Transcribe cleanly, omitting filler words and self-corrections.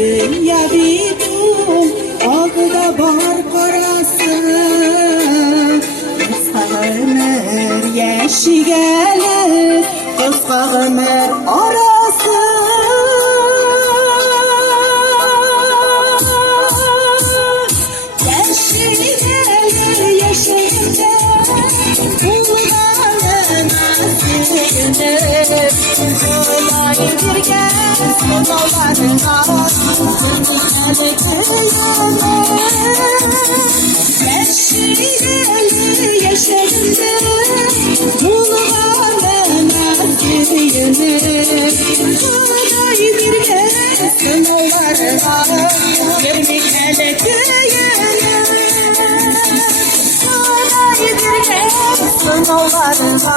dünya bidum ağda bar karası kısqa ömür yaşı gelir kısqa ömür arası yaşı gelir yaşayınca kolay bir gel sınavlarına yaşayın yaşayınca bulvarına gireyim kolay bir gel sınavlarına yerlikele köyüne kolay bir gel sınavlarına